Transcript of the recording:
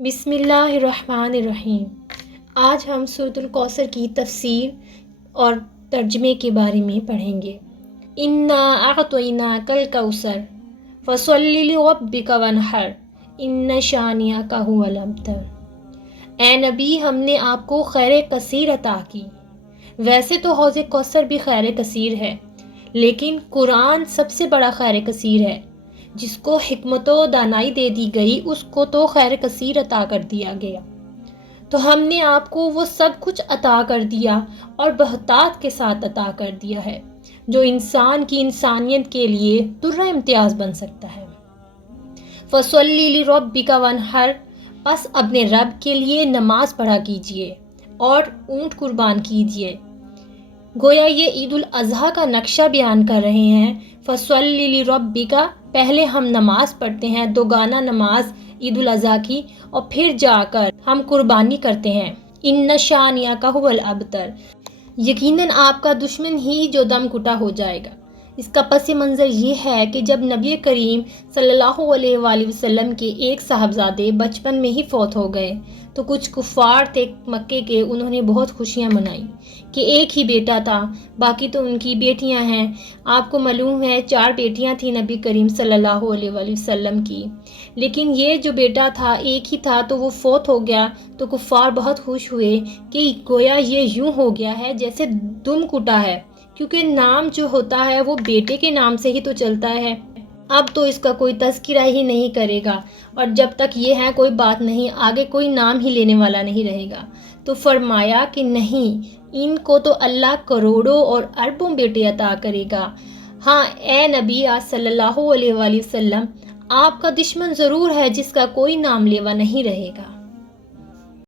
بسم اللہ الرحمن الرحیم۔ آج ہم سورۃ الکوثر کی تفسیر اور ترجمے کے بارے میں پڑھیں گے۔ انا اعطیناک الکوثر فصل لربک وانحر ان شانئک ھو الابتر۔ اے نبی، ہم نے آپ کو خیر کثیر عطا کی۔ ویسے تو حوض کوثر بھی خیر کثیر ہے، لیکن قرآن سب سے بڑا خیر کثیر ہے۔ جس کو حکمت و دانائی دے دی گئی اس کو تو خیر کثیر عطا کر دیا گیا۔ تو ہم نے آپ کو وہ سب کچھ عطا کر دیا اور بہتات کے ساتھ عطا کر دیا ہے جو انسان کی انسانیت کے لیے درہ امتیاز بن سکتا ہے۔ فَصَلِّ لِرَبِّكَ وَانْحَرْ، پس اپنے رب کے لیے نماز پڑھا کیجئے اور اونٹ قربان کیجئے۔ گویا یہ عید الاضحیٰ کا نقشہ بیان کر رہے ہیں۔ فَصَلِّ لِرَبِّكَ، پہلے ہم نماز پڑھتے ہیں، دوگانہ نماز عید الاضحیٰ کی، اور پھر جا کر ہم قربانی کرتے ہیں۔ ان شانئک ھو الابتر، یقیناً آپ کا دشمن ہی جو دم کٹا ہو جائے گا۔ اس کا پس منظر یہ ہے کہ جب نبی کریم صلی اللہ علیہ وآلہ وسلم کے ایک صاحبزادے بچپن میں ہی فوت ہو گئے تو کچھ کفار تھے مکے کے، انہوں نے بہت خوشیاں منائیں کہ ایک ہی بیٹا تھا، باقی تو ان کی بیٹیاں ہیں۔ آپ کو معلوم ہے 4 بیٹیاں تھیں نبی کریم صلی اللہ علیہ وآلہ وسلم کی، لیکن یہ جو بیٹا تھا ایک ہی تھا تو وہ فوت ہو گیا تو کفار بہت خوش ہوئے کہ گویا یہ یوں ہو گیا ہے جیسے دم کٹا ہے، کیونکہ نام جو ہوتا ہے وہ بیٹے کے نام سے ہی تو چلتا ہے۔ اب تو اس کا کوئی تذکرہ ہی نہیں کرے گا، اور جب تک یہ ہے کوئی بات نہیں، آگے کوئی نام ہی لینے والا نہیں رہے گا۔ تو فرمایا کہ نہیں، ان کو تو اللہ کروڑوں اور اربوں بیٹے عطا کرے گا۔ ہاں اے نبی صلی اللہ علیہ وآلہ وسلم، آپ کا دشمن ضرور ہے جس کا کوئی نام لیوا نہیں رہے گا۔